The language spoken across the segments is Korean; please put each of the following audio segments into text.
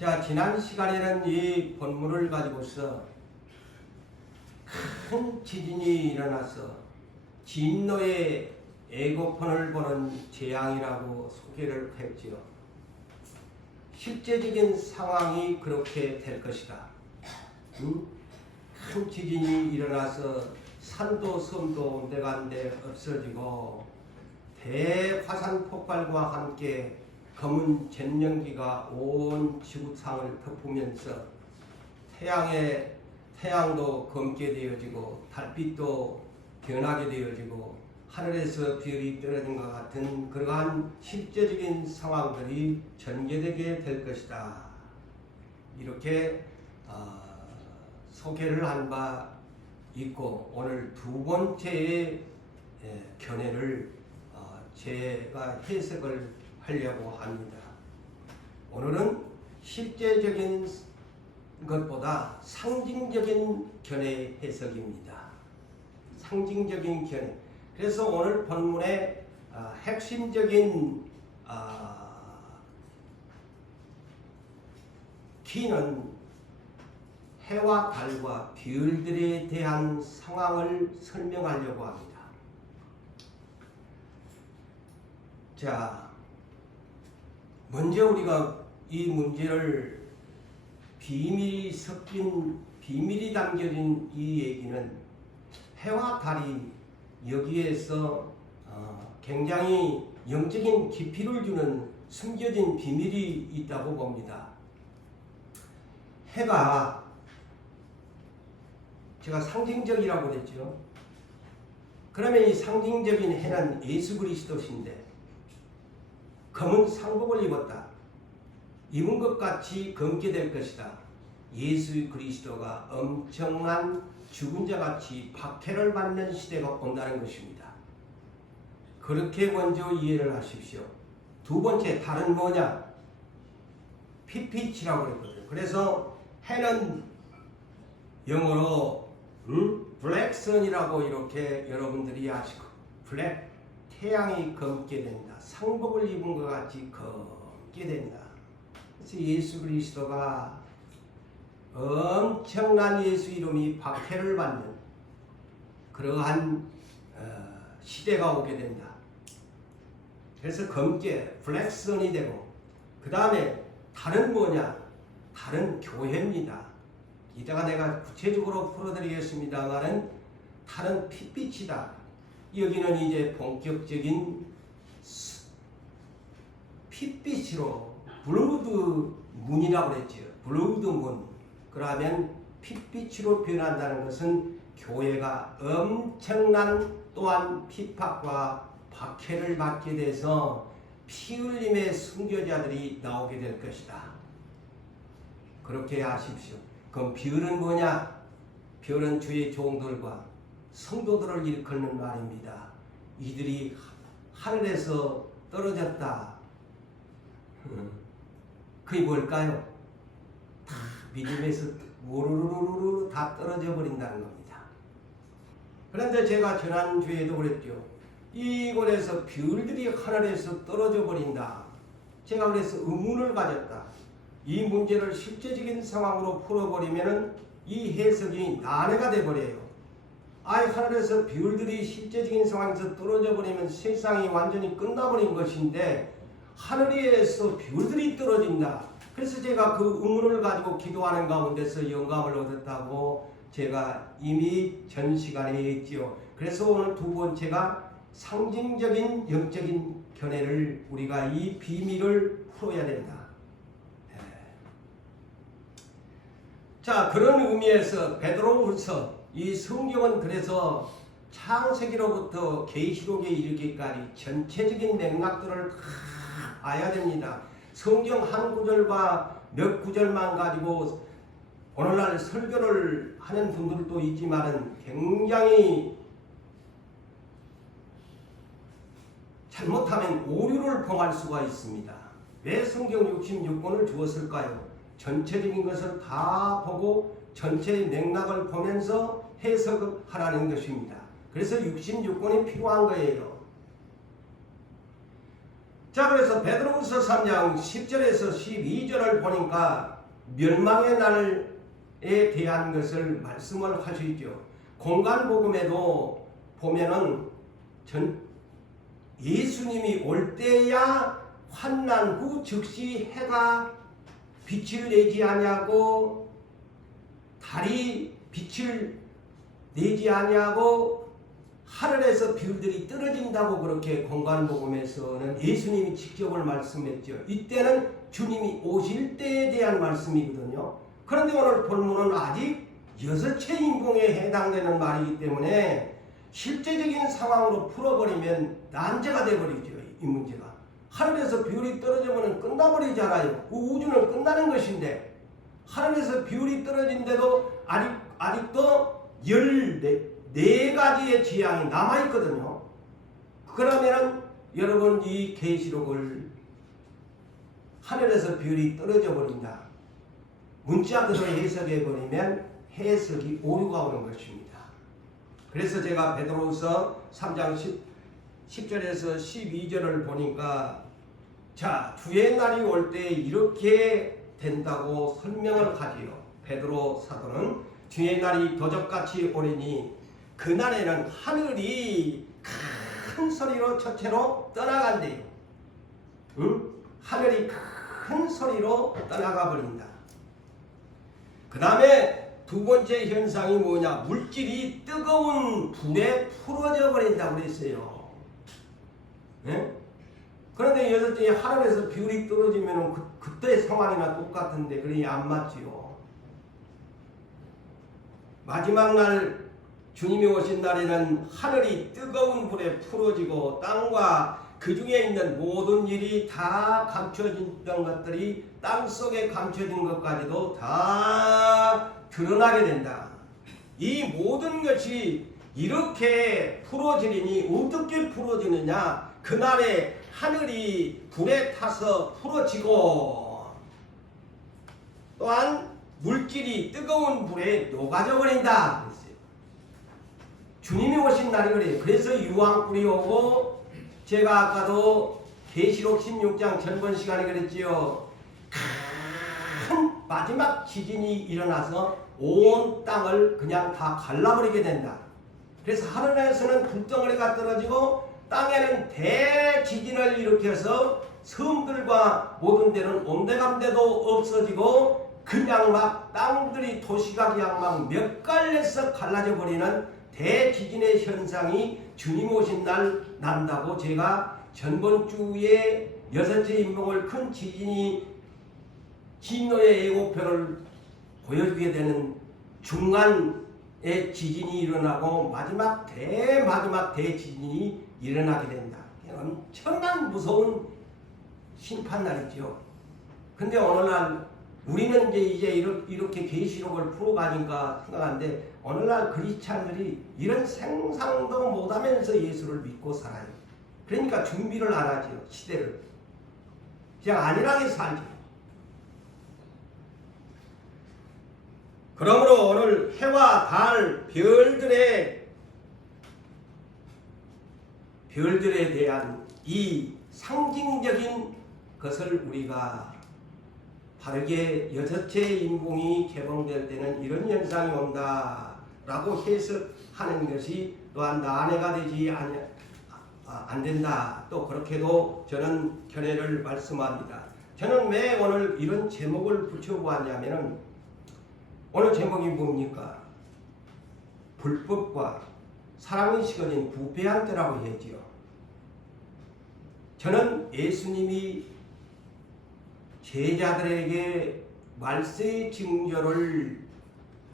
자, 지난 시간에는 이 본문을 가지고서 큰 지진이 일어나서 진노의 애고폰을 보는 재앙이라고 소개를 했지요. 실제적인 상황이 그렇게 될 것이다. 큰 지진이 일어나서 산도 섬도 온데간데 없어지고 대화산 폭발과 함께 검은 잿연기가 온 지구상을 덮으면서 태양도 검게 되어지고 달빛도 변하게 되어지고 하늘에서 별이 떨어진 것 같은 그러한 실제적인 상황들이 전개되게 될 것이다. 이렇게 소개를 한 바 있고, 오늘 두 번째의 견해를 제가 해석을 하려고 합니다. 오늘은 실제적인 것보다 상징적인 견해 해석입니다. 상징적인 견해. 그래서 오늘 본문의 핵심적인 키는 해와 달과 별들에 대한 상황을 설명하려고 합니다. 자, 먼저 우리가 이 문제를 비밀이 담겨진 이 얘기는 해와 달이 여기에서 굉장히 영적인 깊이를 주는 숨겨진 비밀이 있다고 봅니다. 해가 제가 상징적이라고 그랬죠. 그러면 이 상징적인 해는 예수 그리스도신데 검은 상복을 입었다. 입은 것 같이 검게 될 것이다. 예수 그리스도가 엄청난 죽은 자 같이 박해를 받는 시대가 온다는 것입니다. 그렇게 먼저 이해를 하십시오. 두 번째, 달은 뭐냐? 핏빛이라고 그랬거든요. 그래서 해는 영어로 블랙선이라고 이렇게 여러분들이 아시고, 블랙, 태양이 검게 된다. 상복을 입은 것 같이 검게 된다. 그래서 예수 그리스도가 엄청난 예수 이름이 박해를 받는 그러한 시대가 오게 된다. 그래서 검게 블랙선이 되고, 그 다음에 달은 뭐냐? 달은 교회입니다. 이따가 내가 구체적으로 풀어드리겠습니다만은 달은 핏빛이다. 여기는 이제 본격적인 핏빛으로 블루드 문이라고 그랬죠. 블루드 문. 그러면 핏빛으로 변한다는 것은 교회가 엄청난 또한 핍박과 박해를 받게 돼서 피 흘림의 순교자들이 나오게 될 것이다. 그렇게 아십시오. 그럼 별은 뭐냐? 별은 주의 종들과 성도들을 일컫는 말입니다. 이들이 하늘에서 떨어졌다. 그게 뭘까요? 다 믿음에서 우르르르르 다 떨어져 버린다는 겁니다. 그런데 제가 지난주에도 그랬죠. 이곳에서 별들이 하늘에서 떨어져 버린다. 제가 그래서 의문을 가졌다. 이 문제를 실제적인 상황으로 풀어버리면 이 해석이 난해가 돼버려요. 하늘에서 별들이 실제적인 상황에서 떨어져 버리면 세상이 완전히 끝나버린 것인데 하늘에서 별들이 떨어진다. 그래서 제가 그 의문을 가지고 기도하는 가운데서 영감을 얻었다고 제가 이미 전 시간에 했지요. 그래서 오늘 두 번째가 상징적인 영적인 견해를 우리가 이 비밀을 풀어야 된다. 자, 그런 의미에서 베드로후서 이 성경은 그래서 창세기로부터 계시록에 이르기까지 전체적인 맥락들을 다 봐야 됩니다. 성경 한 구절과 몇 구절만 가지고 오늘날 설교를 하는 분들도 있지만은 굉장히 잘못하면 오류를 범할 수가 있습니다. 왜 성경 66권을 주었을까요? 전체적인 것을 다 보고 전체의 맥락을 보면서 해석하라는 것입니다. 그래서 66권이 필요한 거예요. 자, 그래서 베드로후서 3장 10절에서 12절을 보니까 멸망의 날에 대한 것을 말씀을 하시죠. 공간복음에도 보면은 예수님이 올 때야 환난 후 즉시 해가 빛을 내지 아니하고 달이 빛을 내지 아니하고 하늘에서 별들이 떨어진다고 그렇게 공간복음에서는 예수님이 직접을 말씀했죠. 이때는 주님이 오실 때에 대한 말씀이거든요. 그런데 오늘 본문은 아직 여섯째 인봉에 해당되는 말이기 때문에 실제적인 상황으로 풀어버리면 난제가 되어버리죠. 이 문제가. 하늘에서 별이 떨어지면 끝나버리잖아요. 우주는 끝나는 것인데 하늘에서 별이 떨어진데도 아직도 14가지의 지향이 남아있거든요. 그러면 여러분 이 계시록을 하늘에서 별이 떨어져 버린다. 문자 그대로 해석해 버리면 해석이 오류가 오는 것입니다. 그래서 제가 베드로후서 3장 10절에서 12절을 보니까 자, 주의 날이 올 때 이렇게 된다고 설명을 하지요. 베드로 사도는 주의 날이 도적같이 오리니 그날에는 하늘이 큰 소리로 첫째로 떠나간대요. 응? 하늘이 큰 소리로 떠나가 버린다. 그 다음에 두 번째 현상이 뭐냐? 물질이 뜨거운 불에 풀어져 버린다고 그랬어요. 네? 그런데 여섯째 하늘에서 별이 떨어지면 그때 상황이나 똑같은데 그러니 안 맞지요. 마지막 날 주님이 오신 날에는 하늘이 뜨거운 불에 풀어지고 땅과 그 중에 있는 모든 일이 다 감춰졌던 것들이 땅속에 감춰진 것까지도 다 드러나게 된다. 이 모든 것이 이렇게 풀어지리니 어떻게 풀어지느냐? 그날에 하늘이 불에 타서 풀어지고 또한 물질이 뜨거운 불에 녹아져 버린다. 그랬어요. 주님이 오신 날이 그래요. 그래서 유황불이 오고 제가 아까도 계시록 16장 전번 시간에 그랬지요. 큰 마지막 지진이 일어나서 온 땅을 그냥 다 갈라버리게 된다. 그래서 하늘에서는 불덩어리가 떨어지고 땅에는 대지진을 일으켜서 섬들과 모든 데는 온데간데도 없어지고 그냥 막 땅들이 도시가 그냥 막 몇 갈래서 갈라져 버리는 대지진의 현상이 주님 오신 날 난다고 제가 전번 주에 여섯째 인봉을 큰 지진이 진노의 예고편을 보여주게 되는 중간에 지진이 일어나고 마지막 대지진이 일어나게 된다. 엄청난 무서운 심판날이죠. 근데 오늘날 우리는 이제 이렇게 계시록을 풀어가니까 생각하는데 오늘날 크리스찬들이 이런 생상도 못하면서 예수를 믿고 살아요. 그러니까 준비를 안 하죠. 시대를. 그냥 안일하게 살죠. 그러므로 오늘 해와 달, 별들에 대한 이 상징적인 것을 우리가 바르게 여섯째 인봉이 개봉될 때는 이런 현상이 온다 라고 해석하는 것이 또한 난해가 되지 안 된다. 또 그렇게도 저는 견해를 말씀합니다. 저는 왜 오늘 이런 제목을 붙여보았냐면은 오늘 제목이 뭡니까? 불법과 사랑의 시간인 부패한 때라고 했지요. 저는 예수님이 제자들에게 말세의 징조를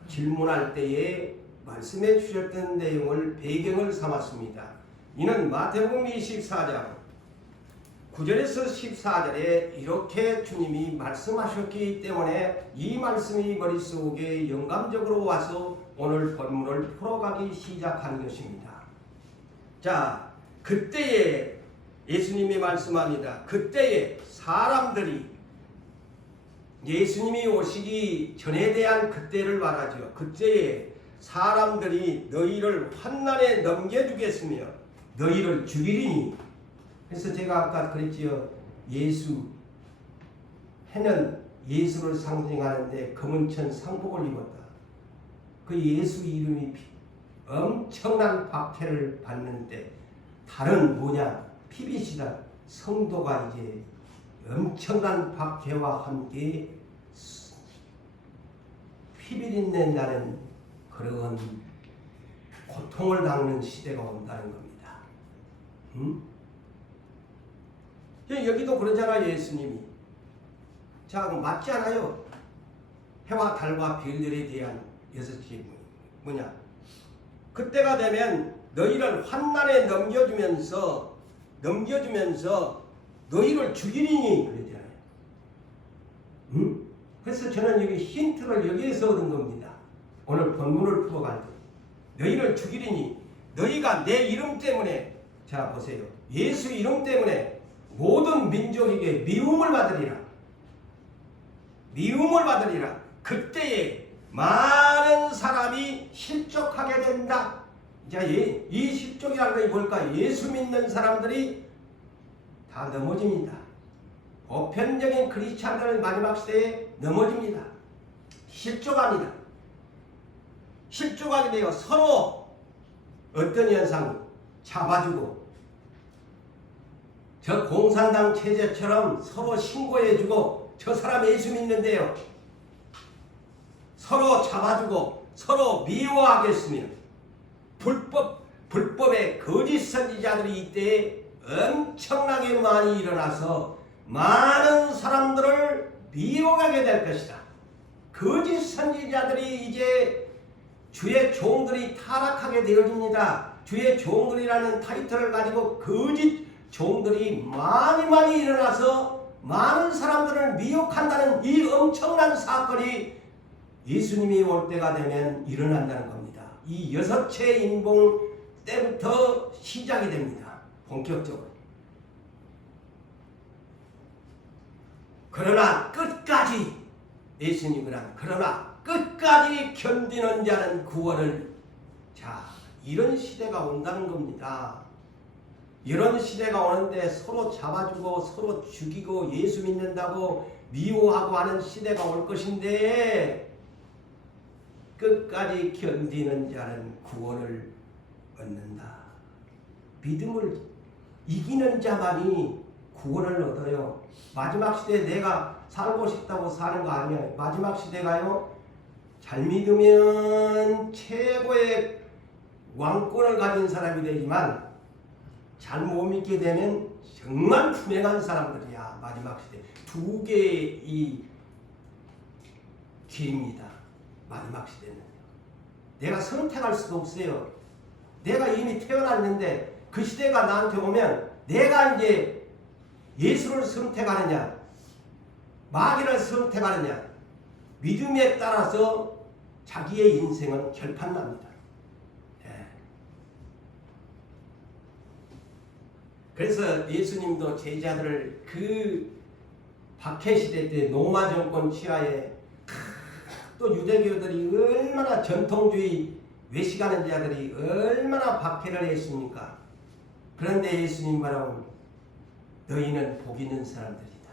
질문할 때에 말씀해 주셨던 내용을 배경을 삼았습니다. 이는 마태복음 24장 9절에서 14절에 이렇게 주님이 말씀하셨기 때문에 이 말씀이 머릿속에 영감적으로 와서 오늘 본문을 풀어가기 시작한 것입니다. 자, 그때에 예수님이 말씀합니다. 그때에 사람들이 예수님이 오시기 전에 대한 그때를 말하죠. 그때에 사람들이 너희를 환난에 넘겨주겠으며 너희를 죽이리니 그래서 제가 아까 그랬지요. 예수 해는 예수를 상징하는데 검은천 상복을 입었다. 그 예수 이름이 엄청난 박해를 받는데 다른 뭐냐? 피비시다. 성도가 이제 엄청난 박해와 함께 피비린내 나는 그런 고통을 당하는 시대가 온다는 겁니다. 여기도 그러잖아. 예수님이. 자, 맞지 않아요? 해와 달과 별들에 대한 6개 뭐냐? 그때가 되면 너희를 환난에 넘겨주면서 너희를 죽이리니 그러잖아요. 그래서 저는 여기 힌트를 여기에서 얻은 겁니다. 오늘 본문을 풀어갈 때 너희를 죽이리니 너희가 내 이름 때문에 자 보세요. 예수 이름 때문에 모든 민족에게 미움을 받으리라. 미움을 받으리라. 그때에 많은 사람이 실족하게 된다. 자, 이 실족이라는 것이 뭘까? 예수 믿는 사람들이 다 넘어집니다. 보편적인 크리스찬들은 마지막 시대에 넘어집니다. 실족합니다. 실족하게 되어 서로 어떤 현상 잡아주고 저 공산당 체제처럼 서로 신고해주고 저 사람 예수 믿는데요. 서로 잡아주고 서로 미워하겠으며 불법의 거짓 선지자들이 이때에 엄청나게 많이 일어나서 많은 사람들을 미워하게 될 것이다. 거짓 선지자들이 이제 주의 종들이 타락하게 되어집니다. 주의 종들이라는 타이틀을 가지고 거짓 종들이 많이 일어나서 많은 사람들을 미혹한다는 이 엄청난 사건이 예수님이 올 때가 되면 일어난다는 겁니다. 이 6채 인봉 때부터 시작이 됩니다. 본격적으로. 그러나 끝까지 예수님은 그러나 끝까지 견디는 자는 구원을 자 이런 시대가 온다는 겁니다. 이런 시대가 오는데 서로 잡아주고 서로 죽이고 예수 믿는다고 미워하고 하는 시대가 올 것인데 끝까지 견디는 자는 구원을 얻는다. 믿음을 이기는 자만이 구원을 얻어요. 마지막 시대에 내가 살고 싶다고 사는 거 아니에요. 마지막 시대가요. 잘 믿으면 최고의 왕권을 가진 사람이 되지만 잘 못 믿게 되면 정말 불행한 사람들이야. 마지막 시대. 두 개의 이 길입니다. 마지막 시대는. 내가 선택할 수도 없어요. 내가 이미 태어났는데 그 시대가 나한테 오면 내가 이제 예수를 선택하느냐 마귀를 선택하느냐 믿음에 따라서 자기의 인생은 결판납니다. 그래서 예수님도 제자들을 그 박해시대 때 로마 정권 치하에 또 유대교들이 얼마나 전통주의 외식하는 자들이 얼마나 박해를 했습니까? 그런데 예수님 말하면 너희는 복 있는 사람들이다.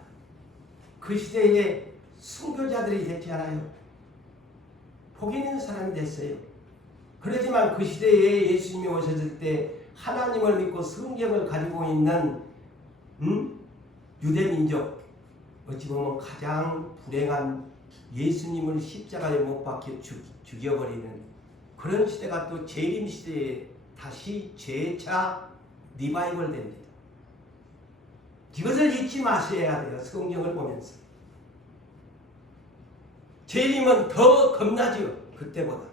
그 시대에 순교자들이 됐지 않아요? 복 있는 사람이 됐어요. 그렇지만 그 시대에 예수님이 오셨을 때 하나님을 믿고 성경을 가지고 있는 유대민족 어찌 보면 가장 불행한 예수님을 십자가에 못 박혀 죽여버리는 그런 시대가 또 재림 시대에 다시 재차 리바이벌 됩니다. 이것을 잊지 마셔야 돼요. 성경을 보면서. 재림은 더 겁나죠. 그때보다.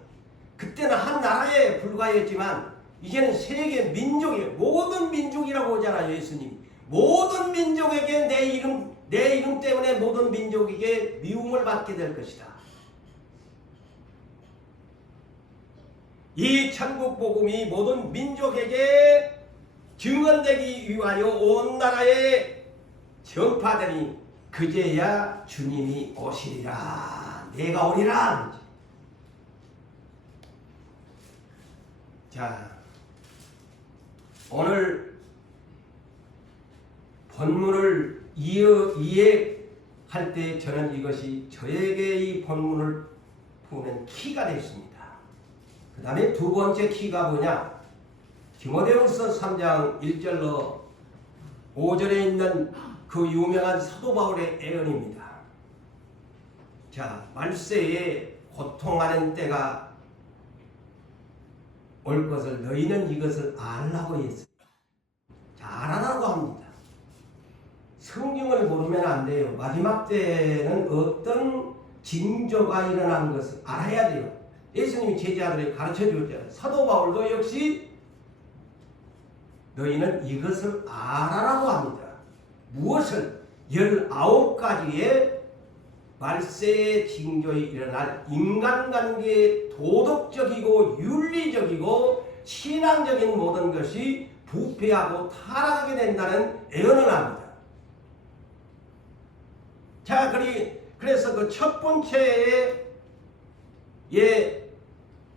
그때는 한 나라에 불과했지만 이제는 세계 민족의 모든 민족이라고 하잖아요. 예수님이. 모든 민족에게 내 이름 때문에 모든 민족에게 미움을 받게 될 것이다. 이 천국 복음이 모든 민족에게 증언되기 위하여 온 나라에 전파되니 그제야 주님이 오시리라. 내가 오리라. 자, 오늘 본문을 이해할 때 저는 이것이 저에게 이 본문을 푸는 키가 됐습니다. 그 다음에 두 번째 키가 뭐냐? 디모데후서 3장 1절로 5절에 있는 그 유명한 사도 바울의 애언입니다. 자, 말세에 고통하는 때가 올 것을 너희는 이것을 알라고 했어요. 자, 알아라고 합니다. 성경을 모르면 안 돼요. 마지막 때는 어떤 징조가 일어난 것을 알아야 돼요. 예수님이 제자들에게 가르쳐 주었잖아요. 사도 바울도 역시 너희는 이것을 알아라고 합니다. 무엇을? 19가지의 말세의 징조에 일어날 인간관계의 도덕적이고 윤리적이고 신앙적인 모든 것이 부패하고 타락하게 된다는 애언을 합니다. 자, 그래서 그 첫 번째의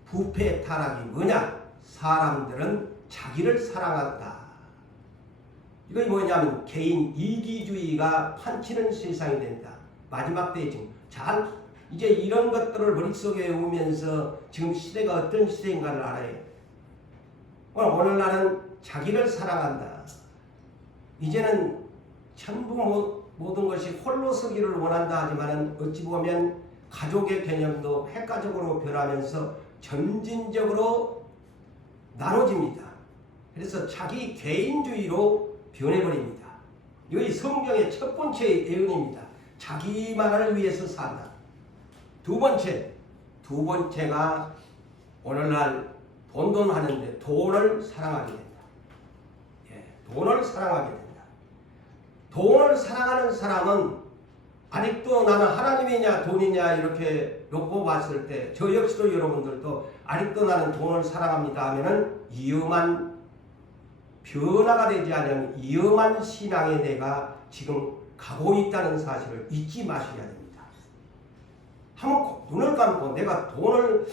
부패 타락이 뭐냐? 사람들은 자기를 사랑한다. 이거 뭐냐면 개인 이기주의가 판치는 세상이 된다. 마지막 때에 지금 이제 이런 것들을 머릿속에 오면서 지금 시대가 어떤 시대인가를 알아요. 오늘날은 자기를 사랑한다. 이제는 전부 모든 것이 홀로 서기를 원한다 하지만 어찌 보면 가족의 개념도 핵가족으로 변하면서 점진적으로 나눠집니다. 그래서 자기 개인주의로 변해버립니다. 이것이 성경의 첫 번째 예언입니다. 자기만을 위해서 산다. 두 번째가 오늘날 돈 하는데 돈을 사랑하게 된다. 돈을 사랑하게 된다. 돈을 사랑하는 사람은 아직도 나는 하나님이냐 돈이냐 이렇게 놓고 봤을 때 저 역시도 여러분들도 아직도 나는 돈을 사랑합니다 하면은 위험한 변화가 되지 않으면 위험한 신앙에 내가 지금 가고 있다는 사실을 잊지 마셔야 됩니다. 한번 눈을 감고 내가 돈을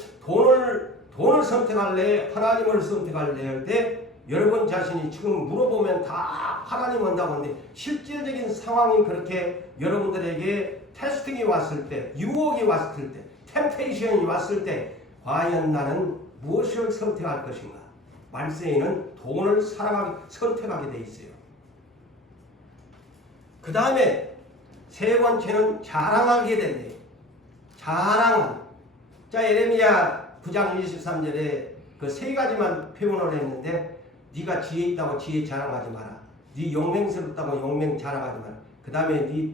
선택할래 하나님을 선택할래 할 때 여러분 자신이 지금 물어보면 다 하나님 한다고 하는데 실질적인 상황이 그렇게 여러분들에게 테스팅이 왔을 때 유혹이 왔을 때 템테이션이 왔을 때 과연 나는 무엇을 선택할 것인가? 말세에는 돈을 선택하게 돼 있어요. 그 다음에 세 번째는 자랑하게 된대요. 자랑은 자 예레미야 9장 23절에 그 세 가지만 표현을 했는데 네가 지혜 있다고 지혜 자랑하지 마라. 네 용맹스럽다고 용맹 자랑하지 마라. 그 다음에 네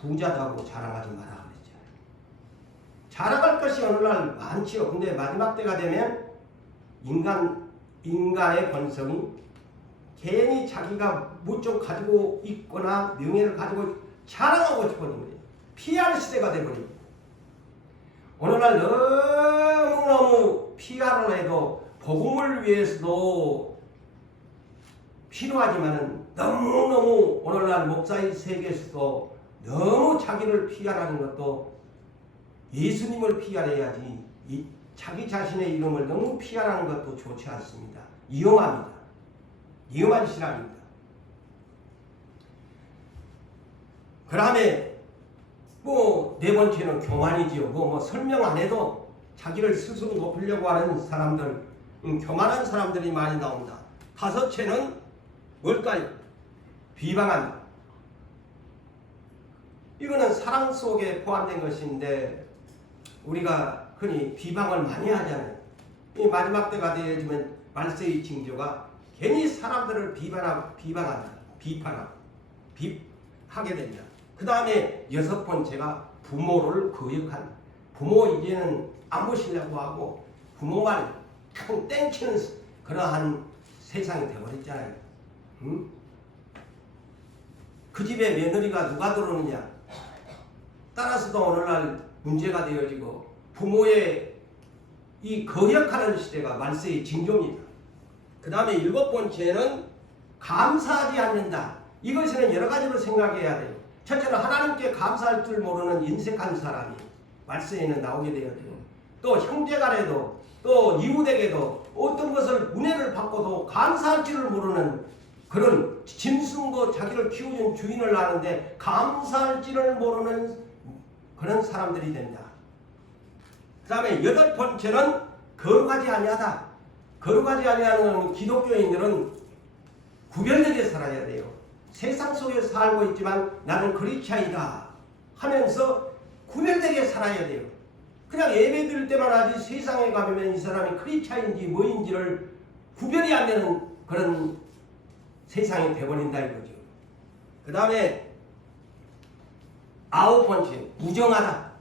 부자다고 자랑하지 마라 그랬죠. 자랑할 것이 오늘날 많지요. 근데 마지막 때가 되면 인간의 본성이 괜히 자기가 뭐 좀 가지고 있거나 명예를 가지고 자랑하고 싶어진 거예요. 피할 시대가 되어버립니다. 오늘날 너무너무 피하를 해도 복음을 위해서도 필요하지만 너무너무 오늘날 목사의 세계에서도 너무 자기를 피하라는 것도 예수님을 피하래야지 자기 자신의 이름을 너무 피하라는 것도 좋지 않습니다. 위험합니다. 위험한 신앙입니다. 그 다음에 네 번째는 교만이지요. 뭐 설명 안 해도 자기를 스스로 높이려고 하는 사람들, 교만한 사람들이 많이 나옵니다. 다섯째는 뭘까요? 비방한다. 이거는 사랑 속에 포함된 것인데 우리가 흔히 비방을 많이 하잖아요. 이 마지막 때가 되어지면 말세의 징조가 괜히 사람들을 비판하게 된다. 그 다음에 여섯 번째가 부모를 거역한다. 부모 이제는 안 모시려고 하고 부모만 큰 땡치는 그러한 세상이 되어버렸잖아요. 응? 그 집에 며느리가 누가 들어오느냐 따라서도 오늘날 문제가 되어지고 부모의 이 거역하는 시대가 말세의 징조입니다. 그 다음에 일곱 번째는 감사하지 않는다. 이것에는 여러 가지로 생각해야 돼요. 첫째는 하나님께 감사할 줄 모르는 인색한 사람이 말세에는 나오게 되어요. 또 형제간에도 또 이웃에게도 어떤 것을 은혜를 받고도 감사할 줄을 모르는 그런 짐승도 자기를 키워준 주인을 아는데 감사할 줄을 모르는 그런 사람들이 된다. 그 다음에 여덟 번째는 거룩하지 아니하다. 거룩하지 아니하는 기독교인들은 구별되게 살아야 돼요. 세상 속에 살고 있지만 나는 그리스도인이다 하면서 구별되게 살아야 돼요. 그냥 예배 드릴 때만 하지 세상에 가면 이 사람이 크리스찬인지 뭐인지를 구별이 안 되는 그런 세상이 되어버린다 이거죠. 그 다음에 아홉 번째, 무정하다.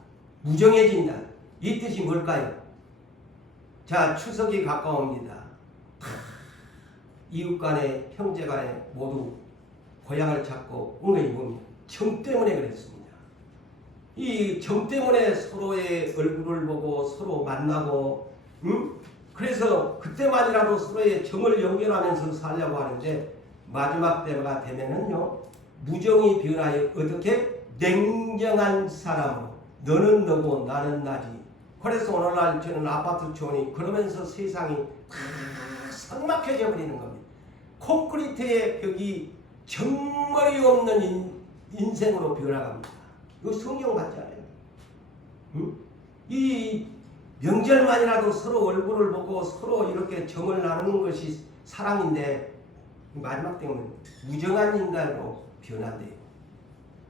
무정해진다. 이 뜻이 뭘까요? 자, 추석이 가까웁니다. 이웃 간에 형제 간에 모두 고향을 찾고 은근히 뭡니까? 정 때문에 그랬습니다. 이 정 때문에 서로의 얼굴을 보고 서로 만나고 그래서 그때만이라도 서로의 정을 연결하면서 살려고 하는데 마지막 때가 되면은요 무정이 변하여 어떻게 냉정한 사람으로 너는 너고 나는 나지. 그래서 오늘날 저는 아파트 주원이 그러면서 세상이 다 삭막해져 버리는 겁니다. 콘크리트의 벽이 정말이 없는 인생으로 변화갑니다. 이거 성경 같지 않아요? 응? 이 명절만이라도 서로 얼굴을 보고 서로 이렇게 정을 나누는 것이 사랑인데 마지막 때문에 무정한 인간으로 변한대요.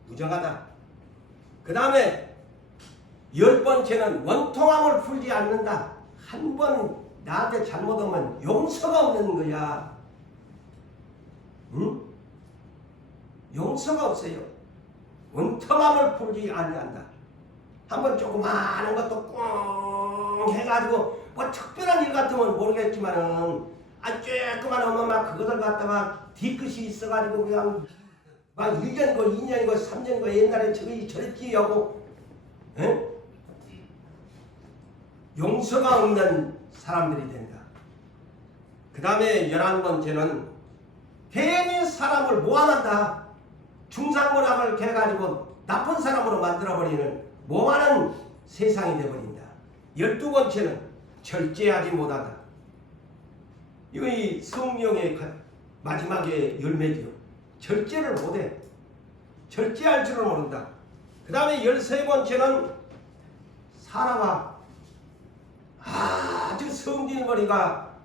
무정하다. 그 다음에 열 번째는 원통함을 풀지 않는다. 한 번 나한테 잘못하면 용서가 없는 거야. 응? 용서가 없어요. 원통함을 풀지 아니한다. 한번 조그마한 것도 꽁 해가지고 뭐 특별한 일 같으면 모르겠지만은 조그만 하면 막 그것을 갖다가 뒤끝이 있어가지고 그냥 막 1년이고 2년이고 3년이고 옛날에 저랬지 하고 에? 용서가 없는 사람들이 된다. 그 다음에 11번째는 괜히 사람을 모함한다. 중상모략을 개가지고 나쁜 사람으로 만들어버리는 모함하는 세상이 되어버린다. 12번째는 절제하지 못한다. 이거 이 성령의 마지막에 열매죠. 절제를 못해. 절제할 줄을 모른다. 그 다음에 13번째는 사람아 아주 성질머리가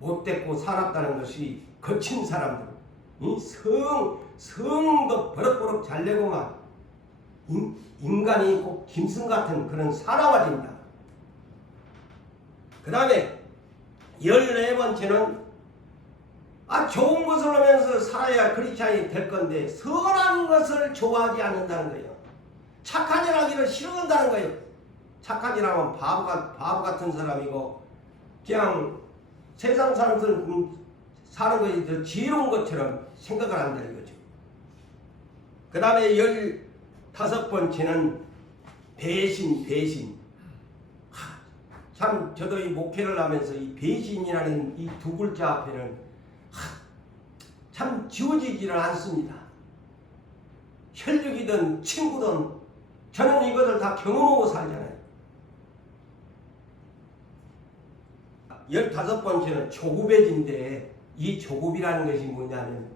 못됐고 살았다는 것이 거친 사람들. 이 성도 버럭버럭 잘내고만 인간이 꼭 짐승 같은 그런 사나워진다. 그 다음에 14번째는 좋은 것을 하면서 살아야 크리스찬이 될 건데 선한 것을 좋아하지 않는다는 거예요. 착한 일 하기를 싫어한다는 거예요. 착한 일 하면 바보 같은 사람이고 그냥 세상 사람들 사는 것이 더 지혜로운 것처럼 생각을 한다 이거죠. 그 다음에 15번째는 배신. 참 저도 이 목회를 하면서 이 배신이라는 이 두 글자 앞에는 참 지워지지를 않습니다. 혈육이든 친구든 저는 이것을 다 경험하고 살잖아요. 15번째는 조급해진데 이 조급이라는 것이 뭐냐면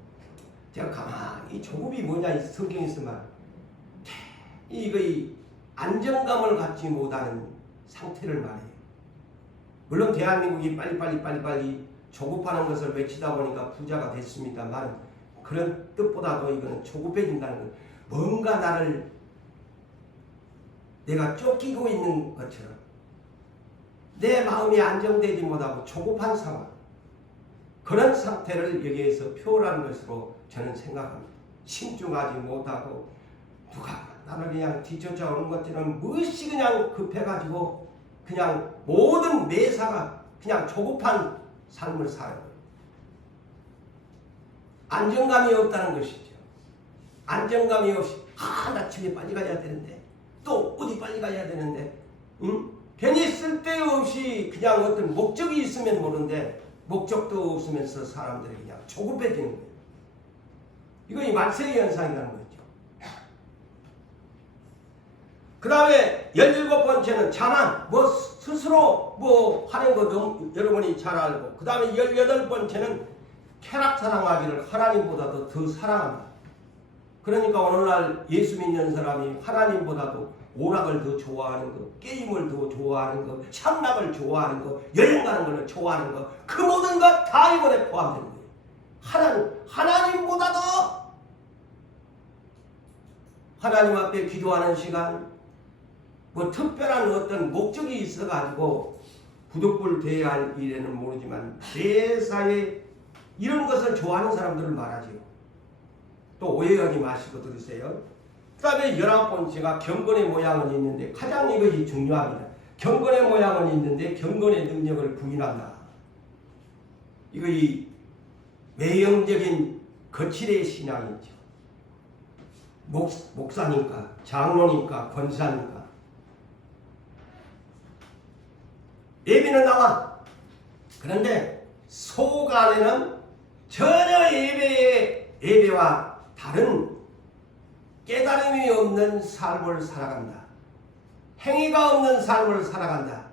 제가 가만히 이 조급이 뭐냐 이 성경에서 말 이거 이 안정감을 갖지 못하는 상태를 말해요. 물론 대한민국이 빨리 조급하는 것을 외치다 보니까 부자가 됐습니다만 그런 뜻보다도 이거는 조급해진다는 것. 뭔가 나를 내가 쫓기고 있는 것처럼 내 마음이 안정되지 못하고 조급한 상황. 그런 상태를 여기에서 표현하는 것으로 저는 생각합니다. 신중하지 못하고 누가 나를 그냥 뒤쫓아오는 것들은 무엇이 그냥 급해가지고 그냥 모든 매사가 그냥 조급한 삶을 살아요. 안정감이 없다는 것이죠. 안정감이 없이 나 집에 빨리 가야 되는데 또 어디 빨리 가야 되는데 괜히 쓸데없이 그냥 어떤 목적이 있으면 모르는데 목적도 없으면서 사람들이 그냥 조급해지는 거예요. 이거 이 말세의 현상이라는 거죠. 그 다음에 17번째는 자만 스스로 하는 거 여러분이 잘 알고 그 다음에 18번째는 쾌락 사랑하기를 하나님보다도 더 사랑한다. 그러니까 오늘날 예수 믿는 사람이 하나님보다도 오락을 더 좋아하는 거, 게임을 더 좋아하는 거, 향락을 좋아하는 거, 여행 가는 걸 좋아하는 거, 그 모든 것 다 이번에 포함되는 거예요. 하나님보다도 하나님 앞에 기도하는 시간, 뭐 특별한 어떤 목적이 있어가지고 부득불 돼야 할 일에는 모르지만 대사에 이런 것을 좋아하는 사람들을 말하지요. 또 오해하지 마시고 들으세요. 그 다음에 19번째가 경건의 모양은 있는데 가장 이것이 중요합니다. 경건의 모양은 있는데 경건의 능력을 부인한다. 이거 이 외형적인 거칠의 신앙이죠. 목사니까 장로니까 권사니까 예배는 나와. 그런데 속 안에는 전혀 예배와 다른 깨달음이 없는 삶을 살아간다. 행위가 없는 삶을 살아간다.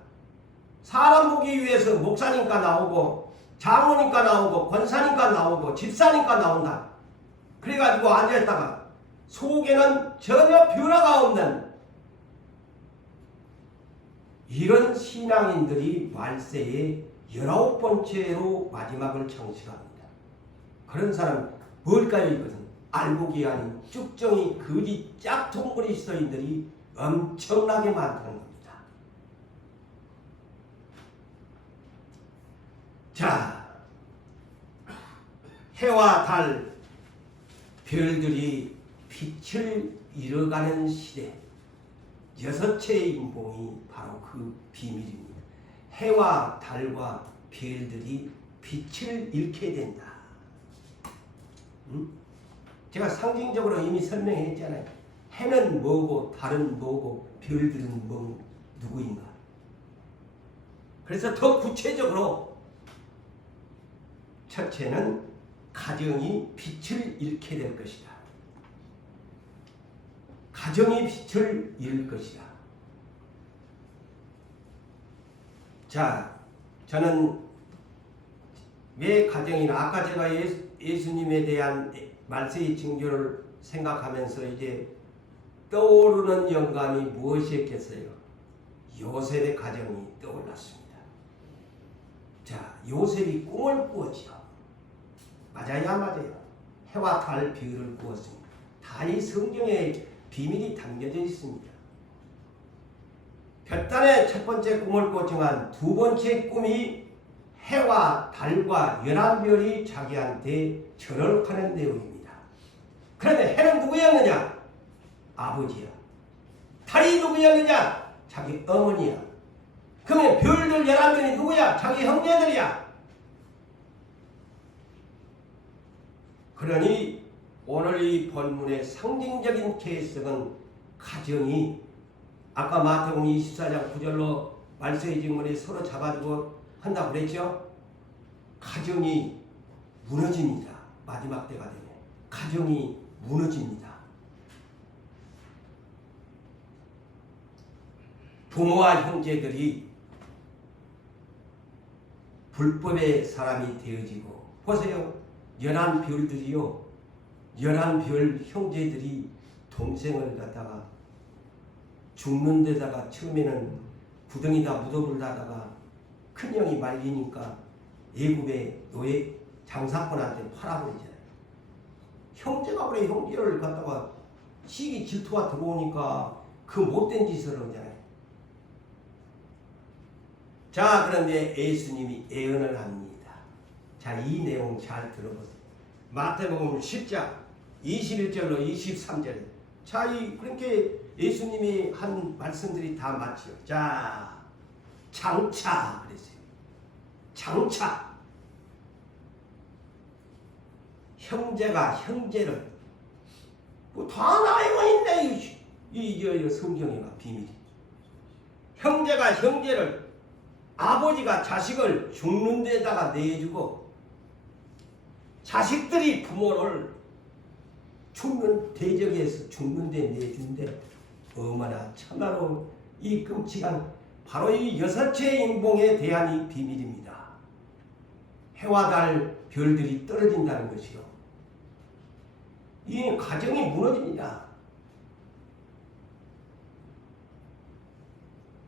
사람 보기 위해서 목사니까 나오고 장로니까 나오고 권사니까 나오고 집사니까 나온다. 그래가지고 앉아있다가 속에는 전혀 변화가 없는 이런 신앙인들이 말세에 19번째로 마지막을 청식합니다. 그런 사람 뭘까요? 이것은 알곡이 아닌 쭉정이 거짓 짝퉁 그리스도인들이 엄청나게 많다는 겁니다. 자, 해와 달, 별들이 빛을 잃어가는 시대, 여섯째 인봉이 바로 그 비밀입니다. 해와 달과 별들이 빛을 잃게 된다. 제가 상징적으로 이미 설명했잖아요. 해는 뭐고 달은 뭐고 별들은 누구인가. 그래서 더 구체적으로 첫째는 가정이 빛을 잃게 될 것이다. 가정이 빛을 잃을 것이다. 자, 저는 왜 가정이나 아까 제가 예수님에 대한 말세의 징조를 생각하면서 이제 떠오르는 영감이 무엇이었겠어요? 요셉의 가정이 떠올랐습니다. 자, 요셉이 꿈을 꾸었죠. 맞아요. 해와 달, 별을 꾸었습니다. 다 이 성경에 비밀이 담겨져 있습니다. 별단의 첫 번째 꿈을 꿨지만 두 번째 꿈이 해와 달과 11별이 자기한테 절을 하는 내용입니다. 그런데 해는 누구였느냐? 아버지야. 달이 누구였느냐? 자기 어머니야. 그러면 별들 11별이 누구야? 자기 형제들이야. 그러니 오늘 이 본문의 상징적인 개성은 가정이 아까 마태복음 24장 9절로 말세의 징문에 서로 잡아주고 한다고 그랬죠? 가정이 무너집니다. 마지막 때가 되면 가정이 무너집니다. 부모와 형제들이 불법의 사람이 되어지고 보세요. 11별들이요. 11별 형제들이 동생을 갖다가 죽는 데다가 처음에는 구덩이다 묻어불다다가 큰형이 말리니까 애굽의 노예 장사꾼한테 팔아버리잖아요. 형제가 그래 형제를 갖다가 시기 질투가 들어오니까 그 못된 짓을 하잖아요. 자, 그런데 예수님이 예언을 합니다. 자, 이 내용 잘 들어보세요. 마태복음 10장 21절로 23절. 자, 그렇게 예수님이 한 말씀들이 다 맞죠. 자, 장차 그랬어요. 장차. 형제가 형제를 뭐 다 나이가 있네. 이 성경에 비밀이. 형제가 형제를 아버지가 자식을 죽는 데다가 내주고 자식들이 부모를 죽는 대적에서 죽는 데 내준대. 얼마나 참나로 이 끔찍한 바로 이 여섯째 인봉에 대한 이 비밀입니다. 해와 달 별들이 떨어진다는 것이요. 이 가정이 무너집니다.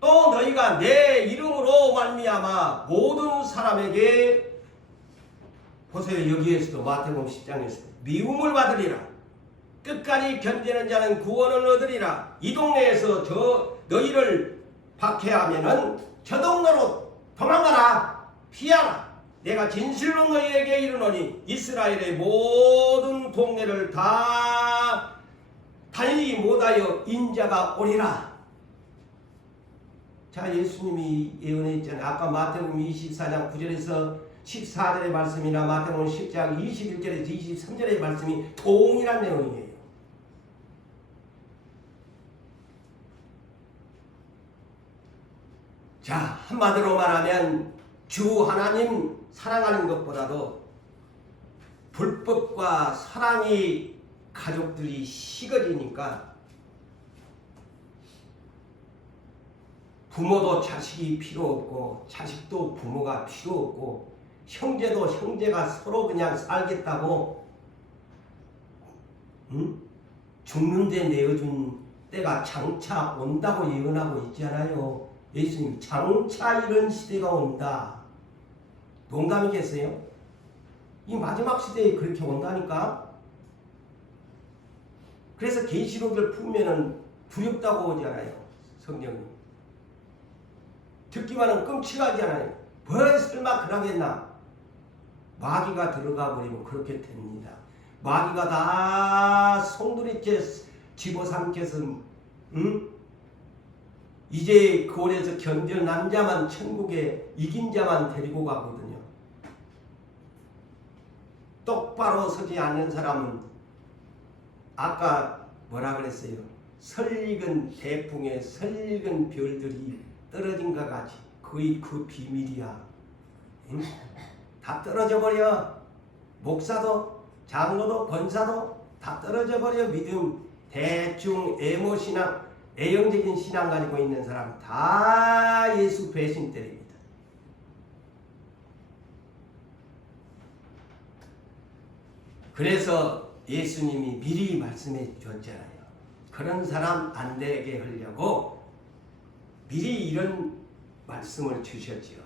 또 너희가 내 이름으로 말미암아 모든 사람에게 보세요. 여기에서도 마태복음 10장에서 미움을 받으리라. 끝까지 견디는 자는 구원을 얻으리라. 이 동네에서 너희를 박해하면은 저 동네로 도망가라. 피하라. 내가 진실로 너희에게 이르노니 이스라엘의 모든 동네를 다 달리지 못하여 인자가 오리라. 자, 예수님이 예언했잖아요. 아까 마태복음 24장 9절에서 14절의 말씀이나 마태복음 10장 21절에서 23절의 말씀이 동일한 내용이에요. 자, 한마디로 말하면 주 하나님 사랑하는 것보다도 불법과 사랑이 가족들이 식어지니까 부모도 자식이 필요 없고 자식도 부모가 필요 없고 형제도 형제가 서로 그냥 살겠다고 죽는데 내어준 때가 장차 온다고 예언하고 있잖아요. 예수님 장차 이런 시대가 온다. 농담이겠어요? 이 마지막 시대에 그렇게 온다니까. 그래서 계시록을 풀면은 두렵다고 오잖아요. 성령님. 듣기만은 끔찍하잖아요. 뭘 설마 그러겠나. 마귀가 들어가 버리면 그렇게 됩니다. 마귀가 다 송두리째 집어삼켜서 이제 그원에서 견딜 남자만 천국에 이긴 자만 데리고 가거든요. 똑바로 서지 않는 사람은 아까 뭐라 그랬어요? 설익은 대풍에 설익은 별들이 떨어진 것 같이 거의 그 비밀이야. 응? 다 떨어져 버려. 목사도 장로도 권사도 다 떨어져 버려. 믿음 대충 애모신앙 애형적인 신앙 가지고 있는 사람 다 예수 배신 때립니다. 그래서 예수님이 미리 말씀해 주셨잖아요. 그런 사람 안 되게 하려고 미리 이런 말씀을 주셨지요.